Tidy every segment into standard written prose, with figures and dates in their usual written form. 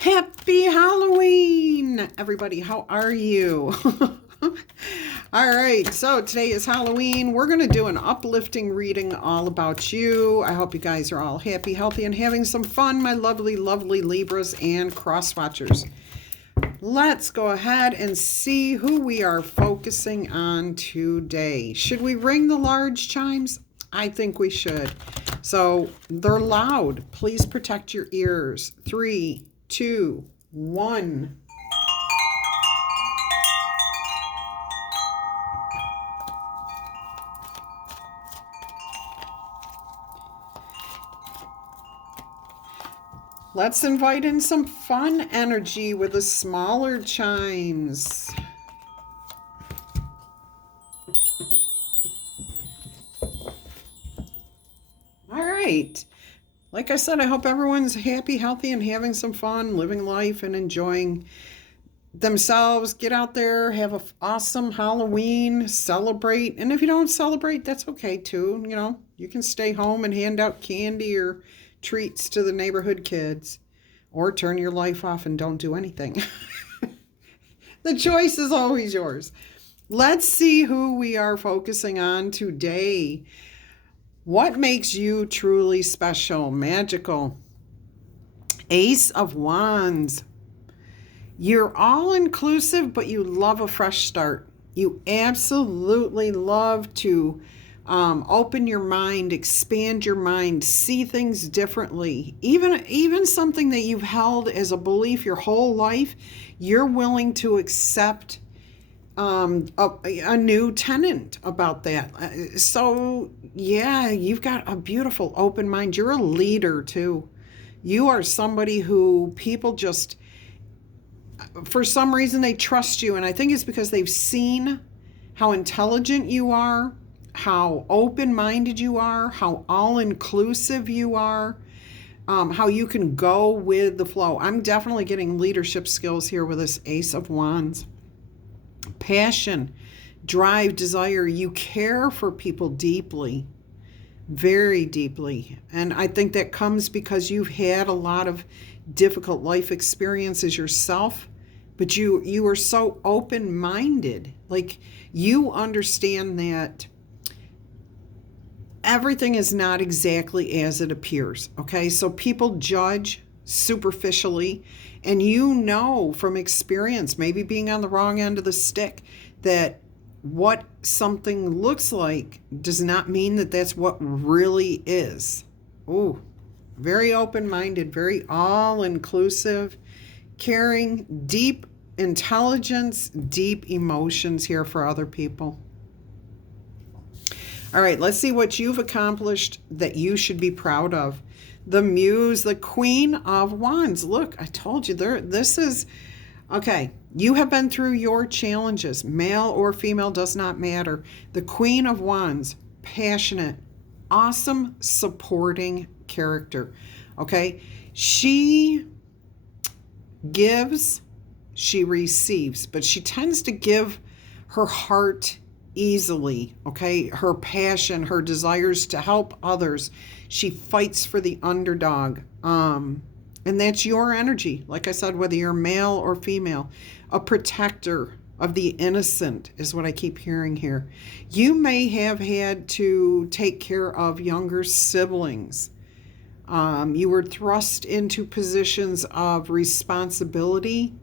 Happy Halloween, everybody. How are you? All right, so today is Halloween. We're going to do an uplifting reading all about you. I hope you guys are all happy, healthy, and having some fun, my lovely, lovely Libras and cross watchers. Let's go ahead and see who we are focusing on today. Should we ring the large chimes? I think we should. So they're loud. Please protect your ears. 3, 2, 1. Let's invite in some fun energy with the smaller chimes. All right. Like I said, I hope everyone's happy, healthy, and having some fun, living life and enjoying themselves. Get out there, have an awesome Halloween, celebrate. And if you don't celebrate, that's okay too. You know, you can stay home and hand out candy or treats to the neighborhood kids, or turn your life off and don't do anything. The choice is always yours. Let's see who we are focusing on today. What makes you truly special, magical? Ace of Wands. You're all inclusive, but you love a fresh start. You absolutely love to open your mind, expand your mind, see things differently. Even something that you've held as a belief your whole life, you're willing to accept a new tenant about that. So yeah, you've got a beautiful open mind. You're a leader too. You are somebody who people just, for some reason, they trust you. And I think it's because they've seen how intelligent you are, how open-minded you are, how all-inclusive you are, how you can go with the flow. I'm definitely getting leadership skills here with this Ace of Wands. Passion, drive, desire. You care for people deeply, very deeply. And I think that comes because you've had a lot of difficult life experiences yourself, but you are so open-minded. Like, you understand that everything is not exactly as it appears, okay? So people judge superficially, and you know from experience, maybe being on the wrong end of the stick, that what something looks like does not mean that that's what really is. Oh, very open-minded, very all-inclusive, caring, deep intelligence, deep emotions here for other people. All right, let's see what you've accomplished that you should be proud of. The Muse, the Queen of Wands. Look, I told you this is, okay, you have been through your challenges. Male or female does not matter. The Queen of Wands, passionate, awesome, supporting character. Okay, she gives, she receives, but she tends to give her heart easily, okay? Her passion, her desires to help others. She fights for the underdog. And that's your energy. Like I said, whether you're male or female, a protector of the innocent is what I keep hearing here. You may have had to take care of younger siblings. You were thrust into positions of responsibility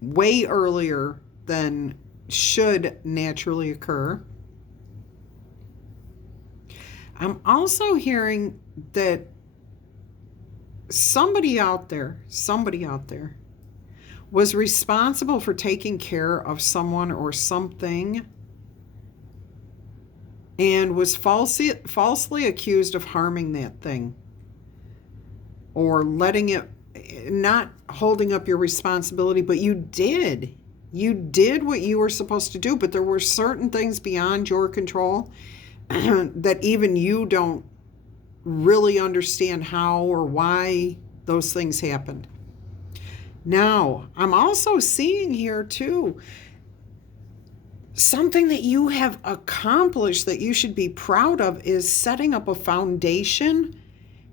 way earlier than should naturally occur. I'm also hearing that somebody out there was responsible for taking care of someone or something and was falsely accused of harming that thing, or letting it, not holding up your responsibility, but you did what you were supposed to do, but there were certain things beyond your control that even you don't really understand how or why those things happened. Now, I'm also seeing here too, something that you have accomplished that you should be proud of is setting up a foundation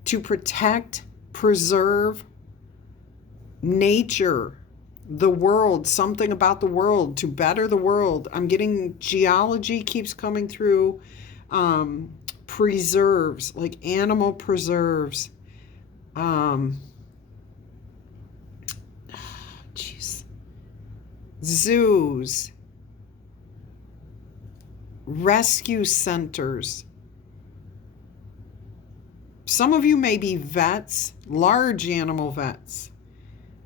to protect, preserve, nature, the world, something about the world to better the world. I'm getting geology keeps coming through. Preserves, like animal preserves. Jeez. Zoos. Rescue centers. Some of you may be vets, large animal vets,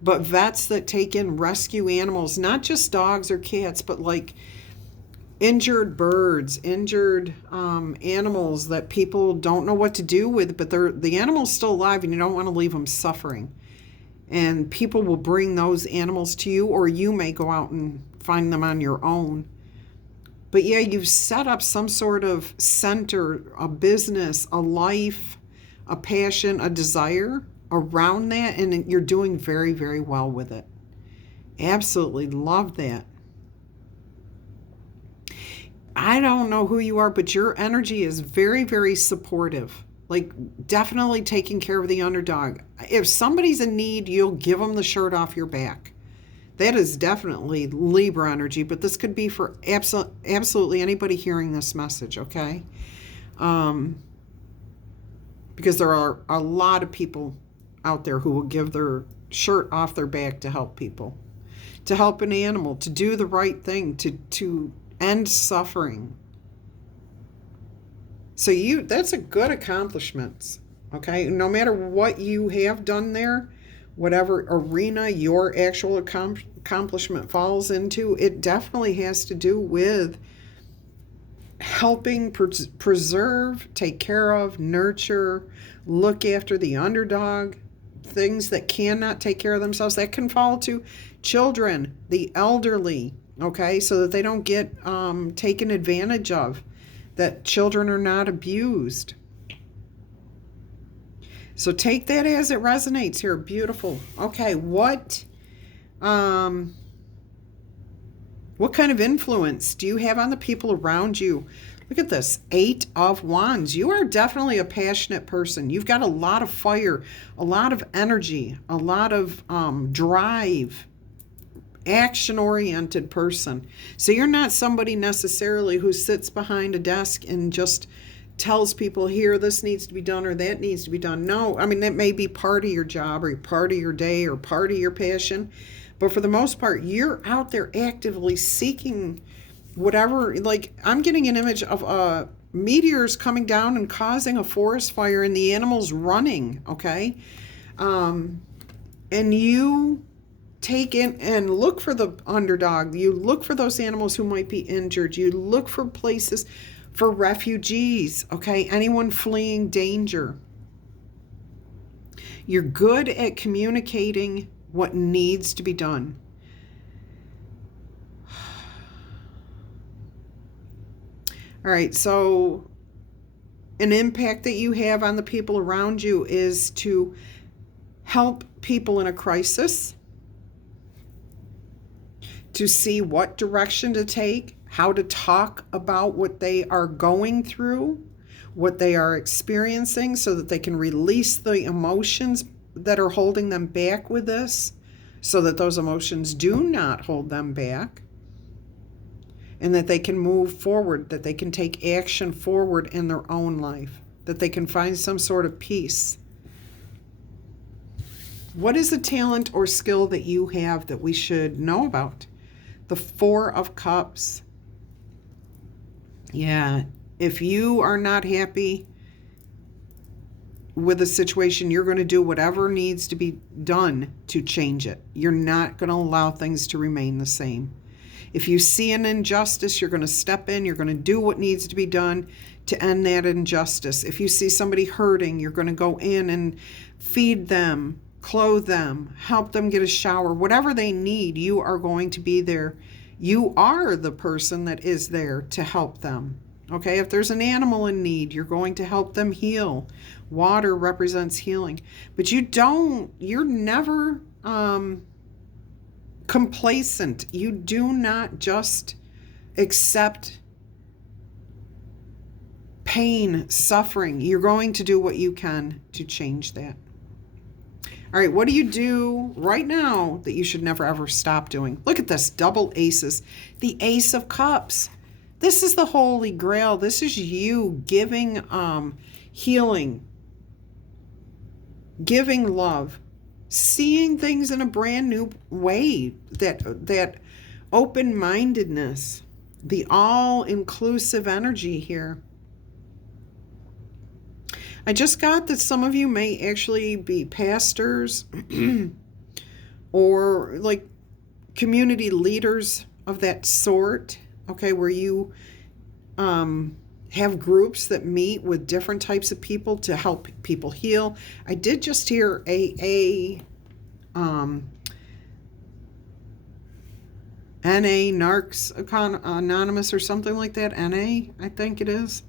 but vets that take in rescue animals, not just dogs or cats, but like injured birds, injured animals that people don't know what to do with, but the animal's still alive and you don't want to leave them suffering. And people will bring those animals to you, or you may go out and find them on your own. But yeah, you've set up some sort of center, a business, a life, a passion, a desire around that, and you're doing very, very well with it. Absolutely love that. I don't know who you are, but your energy is very, very supportive. Like, definitely taking care of the underdog. If somebody's in need, you'll give them the shirt off your back. That is definitely Libra energy, but this could be for absolutely anybody hearing this message, okay? Because there are a lot of people out there who will give their shirt off their back to help people, to help an animal, to do the right thing, to end suffering. So that's a good accomplishment, okay? No matter what you have done there, whatever arena your actual accomplishment falls into, it definitely has to do with helping preserve, take care of, nurture, look after the underdog, things that cannot take care of themselves. That can fall to children, the elderly, okay, so that they don't get taken advantage of, that children are not abused. So take that as it resonates here. Beautiful. Okay, what kind of influence do you have on the people around you? Look at this, 8 of Wands. You are definitely a passionate person. You've got a lot of fire, a lot of energy, a lot of drive, action-oriented person. So you're not somebody necessarily who sits behind a desk and just tells people, here, this needs to be done or that needs to be done. No, I mean, that may be part of your job or part of your day or part of your passion. But for the most part, you're out there actively seeking whatever. Like, I'm getting an image of meteors coming down and causing a forest fire and the animals running, okay? And you take in and look for the underdog. You look for those animals who might be injured. You look for places for refugees, okay? Anyone fleeing danger. You're good at communicating what needs to be done. All right, so an impact that you have on the people around you is to help people in a crisis, to see what direction to take, how to talk about what they are going through, what they are experiencing, so that they can release the emotions that are holding them back with this, so that those emotions do not hold them back, and that they can move forward, that they can take action forward in their own life, that they can find some sort of peace. What is a talent or skill that you have that we should know about? The 4 of Cups. Yeah, if you are not happy with a situation, you're going to do whatever needs to be done to change it. You're not going to allow things to remain the same. If you see an injustice, you're going to step in, you're going to do what needs to be done to end that injustice. If you see somebody hurting, you're going to go in and feed them, clothe them, help them get a shower, whatever they need, you are going to be there. You are the person that is there to help them. Okay, if there's an animal in need, you're going to help them heal. Water represents healing. But you're never complacent. You do not just accept pain, suffering. You're going to do what you can to change that. All right, what do you do right now that you should never ever stop doing? Look at this, double aces. The Ace of Cups. This is the Holy Grail. This is you giving healing, giving love, seeing things in a brand new way, that open-mindedness, the all-inclusive energy here. I just got that some of you may actually be pastors or like community leaders of that sort, okay, where you have groups that meet with different types of people to help people heal. I did just hear NA, Narcs Anonymous or something like that. NA, I think it is.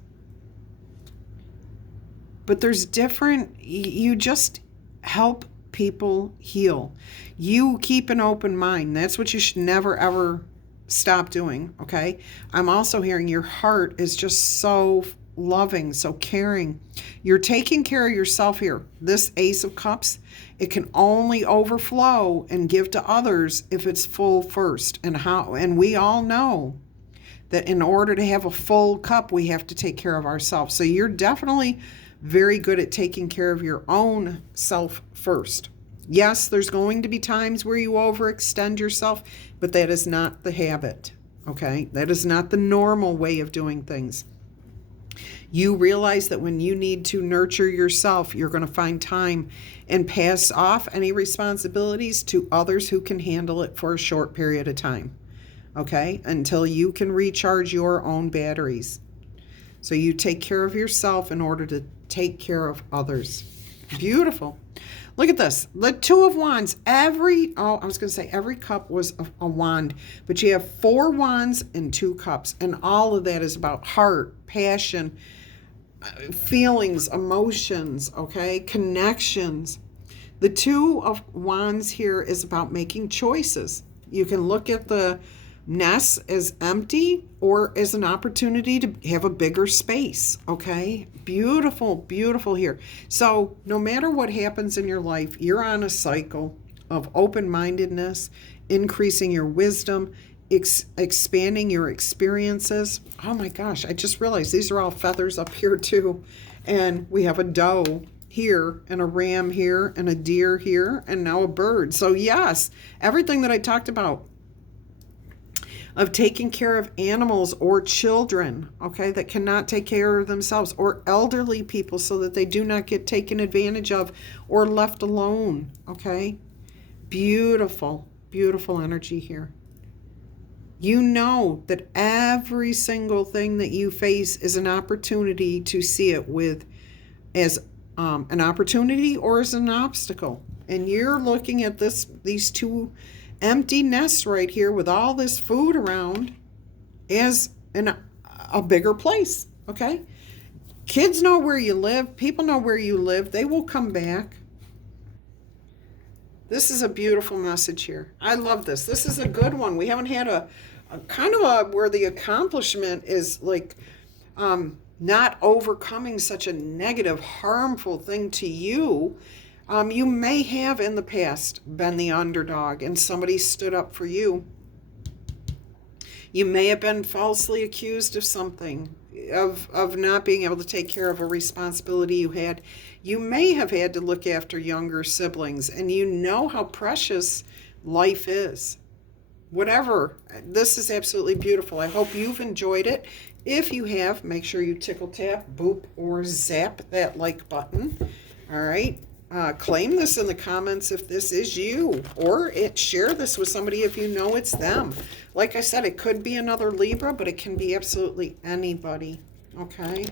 But there's different, you just help people heal. You keep an open mind. That's what you should never, ever stop doing, okay? I'm also hearing your heart is just so loving, so caring. You're taking care of yourself here. This Ace of Cups, it can only overflow and give to others if it's full first. And we all know that in order to have a full cup, we have to take care of ourselves. So you're definitely very good at taking care of your own self first. Yes, there's going to be times where you overextend yourself, but that is not the habit, okay? That is not the normal way of doing things. You realize that when you need to nurture yourself, you're going to find time and pass off any responsibilities to others who can handle it for a short period of time, okay? Until you can recharge your own batteries. So you take care of yourself in order to take care of others. Beautiful. Look at this. The Two of Wands. Every cup was a wand, but you have 4 wands and 2 cups, and all of that is about heart, passion, feelings, emotions, okay, connections. The Two of Wands here is about making choices. You can look at the nest as empty or as an opportunity to have a bigger space, okay? Beautiful, beautiful here. So no matter what happens in your life, you're on a cycle of open-mindedness, increasing your wisdom, expanding your experiences. Oh my gosh, I just realized these are all feathers up here too. And we have a doe here and a ram here and a deer here and now a bird. So yes, everything that I talked about of taking care of animals or children, okay, that cannot take care of themselves, or elderly people so that they do not get taken advantage of or left alone, okay? Beautiful, beautiful energy here. You know that every single thing that you face is an opportunity to see it with as an opportunity or as an obstacle. And you're looking at these 2 empty nests right here with all this food around as a bigger place, okay? Kids know where you live. People know where you live. They will come back. This is a beautiful message here. I love this. This is a good one. We haven't had a kind of where the accomplishment is like not overcoming such a negative, harmful thing to you. You may have in the past been the underdog and somebody stood up for you. You may have been falsely accused of something, of not being able to take care of a responsibility you had. You may have had to look after younger siblings, and you know how precious life is. Whatever, this is absolutely beautiful. I hope you've enjoyed it. If you have, make sure you tickle tap, boop, or zap that like button. All right. Claim this in the comments if this is you, or share this with somebody if you know it's them. Like I said, it could be another Libra, but it can be absolutely anybody. Okay?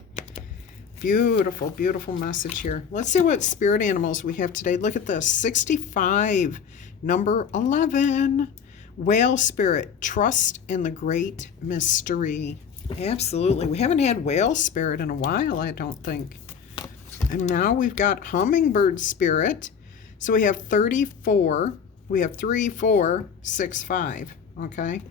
Beautiful, beautiful message here. Let's see what spirit animals we have today. Look at this. 65, number 11. Whale spirit, trust in the great mystery. Absolutely. We haven't had whale spirit in a while, I don't think. And now we've got hummingbird spirit. So we have 34. We have 3, 4, 6, 5. Okay.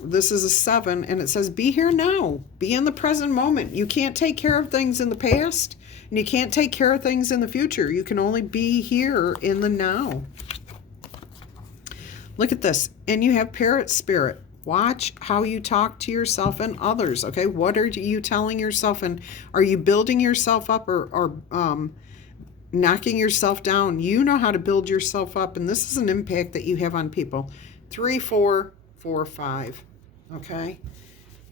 This is a 7, and it says, be here now. Be in the present moment. You can't take care of things in the past And you can't take care of things in the future. You can only be here in the now. Look at this. And you have parrot spirit. Watch how you talk to yourself and others, okay? What are you telling yourself? And are you building yourself up or knocking yourself down? You know how to build yourself up, and this is an impact that you have on people. 3, 4, 4, 5, okay?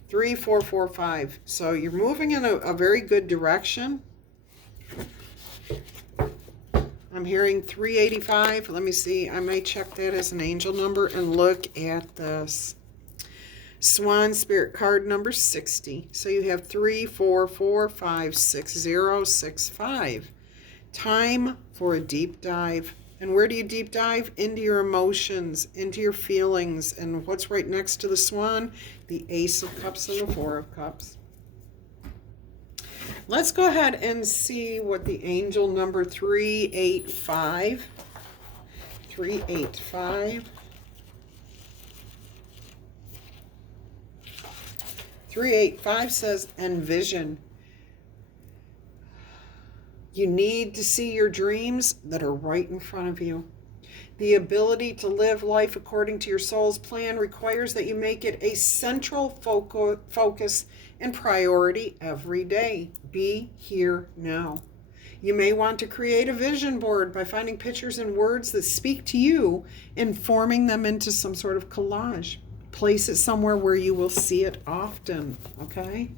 3, 4, 4, 5. So you're moving in a very good direction. I'm hearing 385. Let me see. I may check that as an angel number and look at this. Swan Spirit card number 60. So you have 3, 4, 4, 5, 6, 0, 6, 5. Time for a deep dive. And where do you deep dive? Into your emotions, into your feelings. And what's right next to the swan? The Ace of Cups and the Four of Cups. Let's go ahead and see what the angel number 385. 385. 385 says, envision. You need to see your dreams that are right in front of you. The ability to live life according to your soul's plan requires that you make it a central focus and priority every day. Be here now. You may want to create a vision board by finding pictures and words that speak to you and forming them into some sort of collage. Place it somewhere where you will see it often, okay?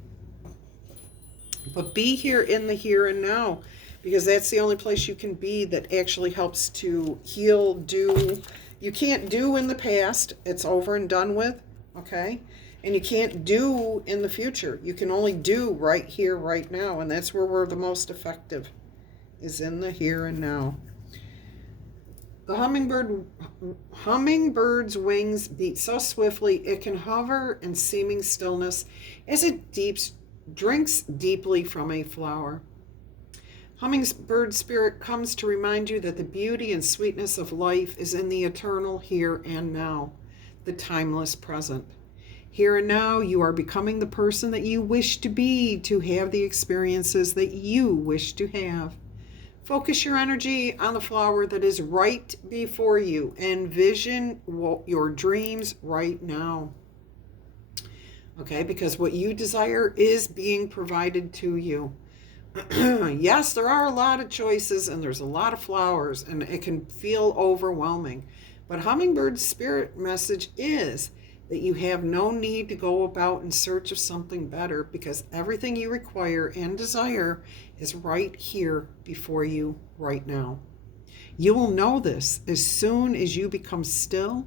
But be here in the here and now, because that's the only place you can be that actually helps to heal, do. You can't do in the past. It's over and done with, okay? And you can't do in the future. You can only do right here, right now, and that's where we're the most effective, is in the here and now. The hummingbird's wings beat so swiftly it can hover in seeming stillness as it drinks deeply from a flower. Hummingbird spirit comes to remind you that the beauty and sweetness of life is in the eternal here and now, the timeless present. Here and now, you are becoming the person that you wish to be, to have the experiences that you wish to have. Focus your energy on the flower that is right before you. Envision your dreams right now. Okay, because what you desire is being provided to you. Yes, there are a lot of choices and there's a lot of flowers and it can feel overwhelming. But Hummingbird's spirit message is that you have no need to go about in search of something better, because everything you require and desire is right here before you right now. You will know this as soon as you become still,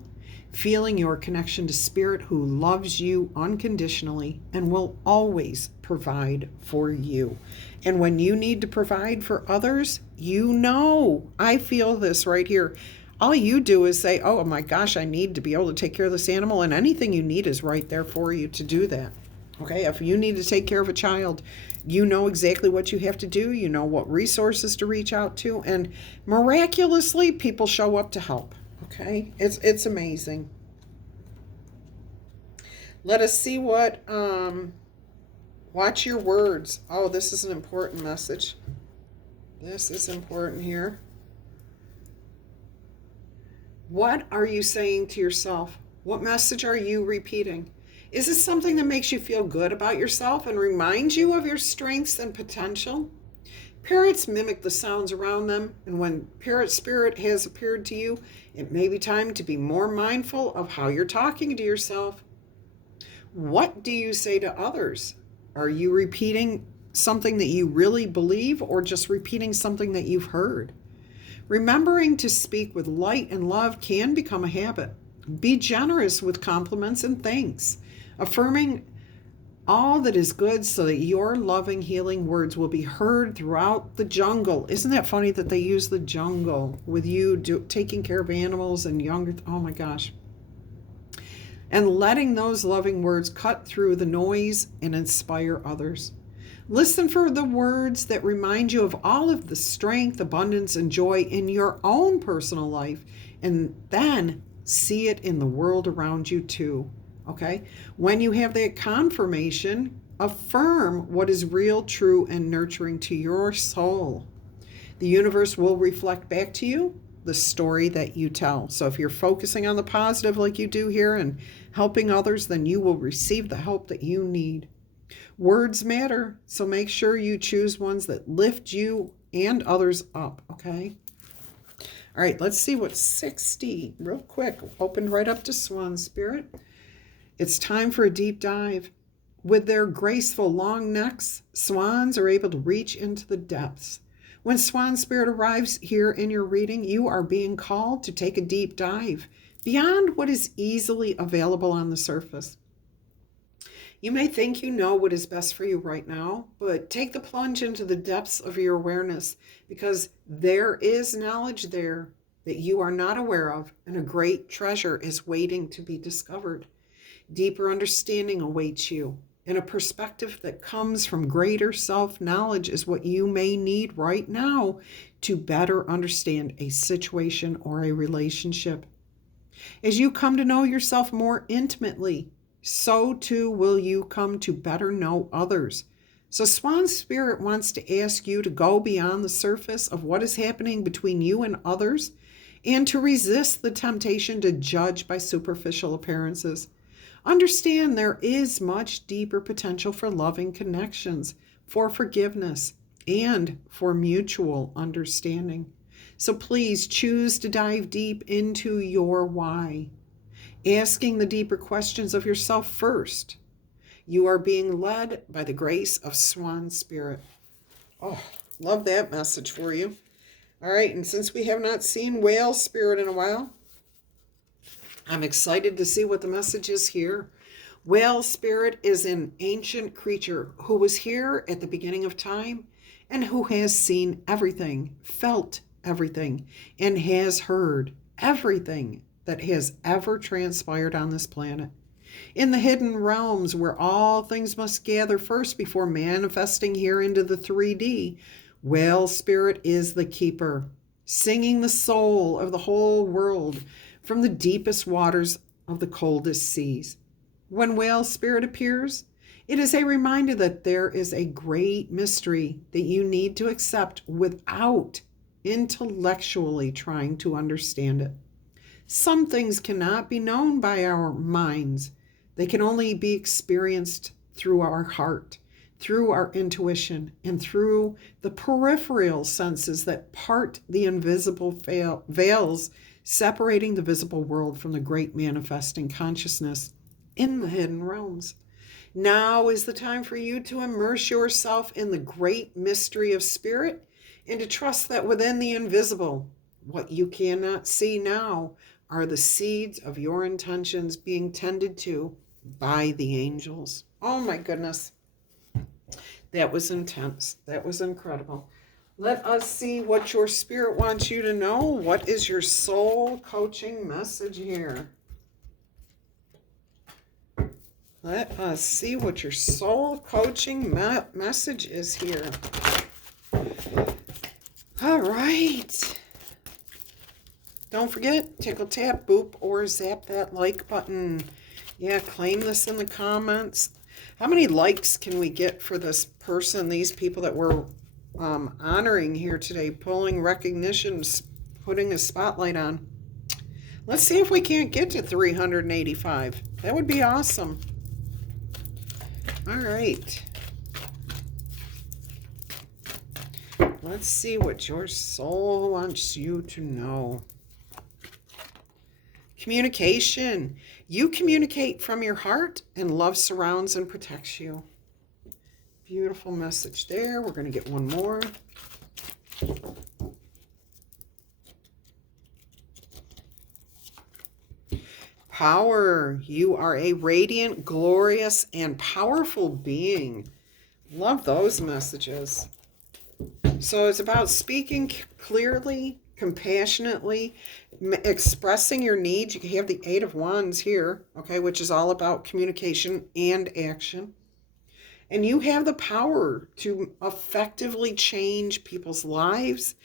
feeling your connection to Spirit, who loves you unconditionally and will always provide for you. And when you need to provide for others, you know, I feel this right here. All you do is say, oh my gosh, I need to be able to take care of this animal, and anything you need is right there for you to do that. Okay, if you need to take care of a child, you know exactly what you have to do. You know what resources to reach out to, and miraculously, people show up to help. Okay, it's amazing. Let us see what, watch your words. Oh, this is an important message. This is important here. What are you saying to yourself? What message are you repeating? Is this something that makes you feel good about yourself and reminds you of your strengths and potential? Parrots mimic the sounds around them, and when parrot spirit has appeared to you, it may be time to be more mindful of how you're talking to yourself. What do you say to others? Are you repeating something that you really believe, or just repeating something that you've heard? Remembering to speak with light and love can become a habit. Be generous with compliments and thanks, affirming all that is good so that your loving, healing words will be heard throughout the jungle. Isn't that funny that they use the jungle with you taking care of animals and younger? Oh my gosh. And letting those loving words cut through the noise and inspire others. Listen for the words that remind you of all of the strength, abundance, and joy in your own personal life, and then see it in the world around you too, okay? When you have that confirmation, Affirm what is real, true, and nurturing to your soul. The universe will reflect back to you the story that you tell. So if you're focusing on the positive like you do here and helping others, then you will receive the help that you need. Words matter, so make sure you choose ones that lift you and others up, okay? All right, let's see what 60, real quick, opened right up to Swan Spirit. It's time for a deep dive. With their graceful long necks, swans are able to reach into the depths. When Swan Spirit arrives here in your reading, you are being called to take a deep dive beyond what is easily available on the surface. You may think you know what is best for you right now, but take the plunge into the depths of your awareness, because there is knowledge there that you are not aware of, and a great treasure is waiting to be discovered. Deeper understanding awaits you, and a perspective that comes from greater self-knowledge is what you may need right now to better understand a situation or a relationship. As you come to know yourself more intimately, so too will you come to better know others. So Swan Spirit wants to ask you to go beyond the surface of what is happening between you and others, and to resist the temptation to judge by superficial appearances. Understand there is much deeper potential for loving connections, for forgiveness, and for mutual understanding. So please choose to dive deep into your why, asking the deeper questions of yourself first. You are being led by the grace of Swan Spirit. Oh, love that message for you. All right, and since we have not seen Whale Spirit in a while, I'm excited to see what the message is here. Whale Spirit is an ancient creature who was here at the beginning of time and who has seen everything, felt everything, and has heard everything that has ever transpired on this planet. In the hidden realms where all things must gather first before manifesting here into the 3D, Whale Spirit is the keeper, singing the soul of the whole world from the deepest waters of the coldest seas. When Whale Spirit appears, it is a reminder that there is a great mystery that you need to accept without intellectually trying to understand it. Some things cannot be known by our minds. They can only be experienced through our heart, through our intuition, and through the peripheral senses that part the invisible veils separating the visible world from the great manifesting consciousness in the hidden realms. Now is the time for you to immerse yourself in the great mystery of spirit and to trust that within the invisible, what you cannot see now, are the seeds of your intentions being tended to by the angels. Oh my goodness. That was intense. That was incredible. Let us see what your spirit wants you to know. What is your soul coaching message here? Let us see what your soul coaching message is here. All right. Don't forget, tickle, tap, boop, or zap that like button. Yeah, claim this in the comments. How many likes can we get for this person, these people that we're honoring here today, pulling recognitions, putting a spotlight on? Let's see if we can't get to 385. That would be awesome. All right. Let's see what your soul wants you to know. Communication. You communicate from your heart, and love surrounds and protects you. Beautiful message there. We're going to get one more. Power. You are a radiant, glorious, and powerful being. Love those messages. So it's about speaking clearly, compassionately, expressing your needs. You have the Eight of Wands here, okay, which is all about communication and action. And you have the power to effectively change people's lives,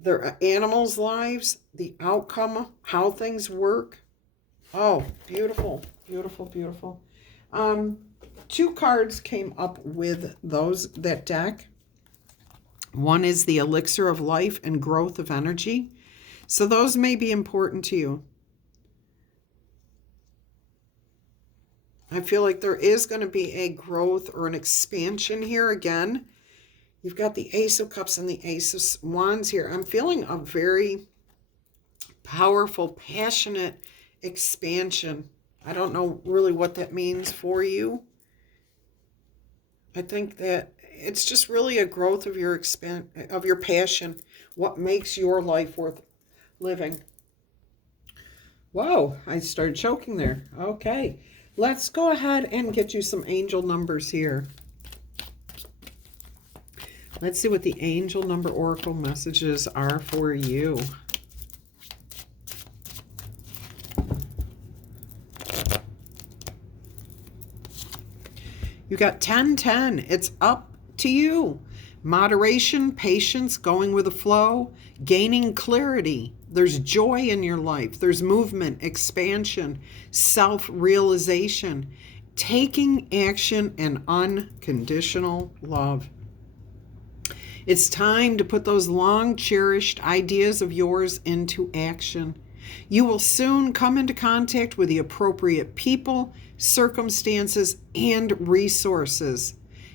their animals' lives, the outcome, how things work. Oh, beautiful, beautiful, beautiful. Two cards came up with that deck. One is the elixir of life and growth of energy. So those may be important to you. I feel like there is going to be a growth or an expansion here again. You've got the Ace of Cups and the Ace of Wands here. I'm feeling a very powerful, passionate expansion. I don't know really what that means for you. I think that it's just really a growth of your passion, what makes your life worth living. Whoa, I started choking there. Okay, let's go ahead and get you some angel numbers here. Let's see what the angel number oracle messages are for you. You got 10-10. It's up to you. Moderation, patience, going with the flow, gaining clarity. There's joy in your life. There's movement, expansion, self-realization, taking action, and unconditional love. It's time to put those long-cherished ideas of yours into action. You will soon come into contact with the appropriate people, circumstances, and resources.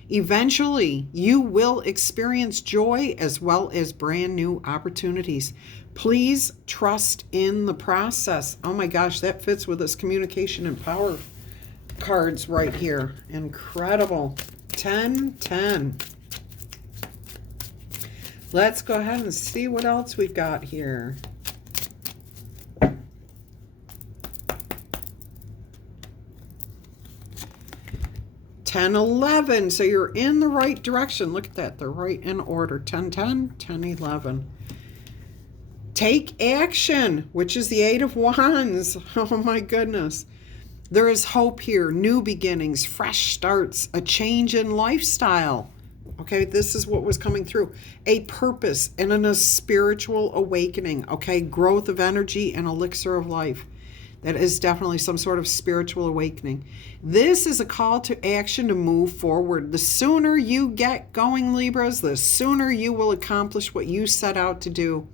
Eventually, you will experience joy as well as brand new opportunities. Please trust in the process. Oh my gosh, that fits with this communication and power cards right here. Incredible. 10-10. Let's go ahead and see what else we've got here. 10-11. So you're in the right direction. Look at that. They're right in order. 10-10, 10-11. Take action, which is the Eight of Wands. Oh my goodness. There is hope here. New beginnings, fresh starts, a change in lifestyle. Okay, this is what was coming through. A purpose and a spiritual awakening. Okay, growth of energy and elixir of life. That is definitely some sort of spiritual awakening. This is a call to action to move forward. The sooner you get going, Libras, the sooner you will accomplish what you set out to do.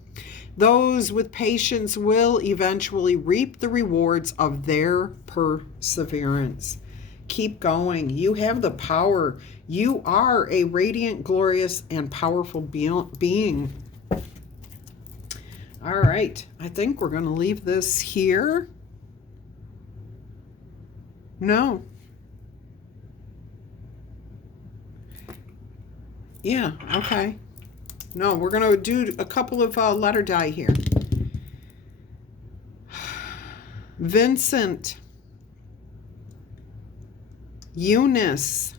Those with patience will eventually reap the rewards of their perseverance. Keep going. You have the power. You are a radiant, glorious, and powerful being. All right. I think we're going to leave this here. No. Yeah, okay. No, we're going to do a couple of letter die here. Vincent. Eunice.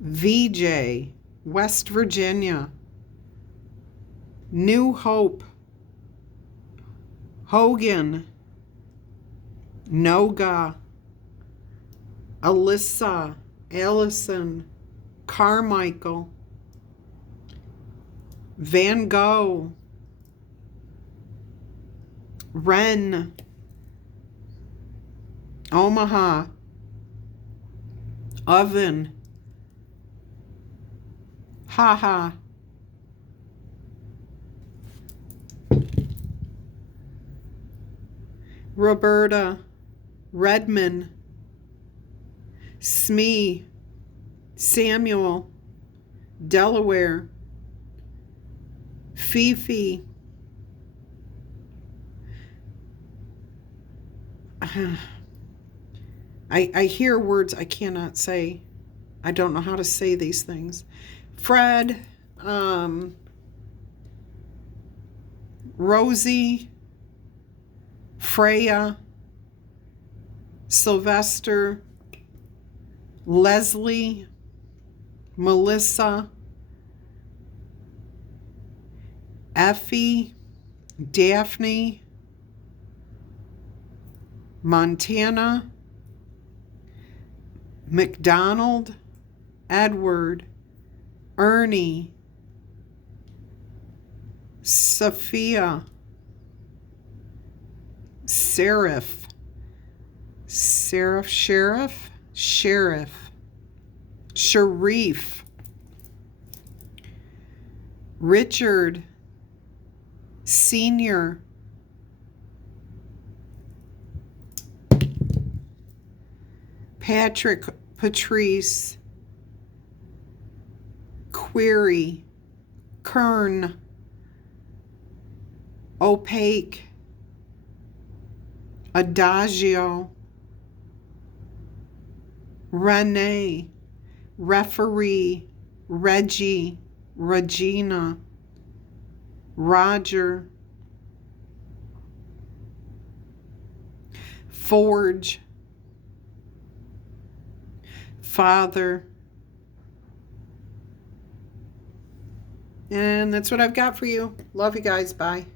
VJ. West Virginia. New Hope. Hogan. Noga. Alyssa, Allison, Carmichael, Van Gogh, Ren, Omaha, Oven, Haha, Roberta, Redmond, Smee, Samuel, Delaware, Fifi, I hear words I cannot say. I don't know how to say these things. Fred, Rosie, Freya, Sylvester, Leslie, Melissa, Effie, Daphne, Montana, McDonald, Edward, Ernie, Sophia, Sheriff, Sheriff, Sharif, Richard, Senior, Patrick, Patrice, Query, Kern, Opaque, Adagio, Renee, Referee, Reggie, Regina, Roger, Forge, Father. And that's what I've got for you. Love you guys. Bye.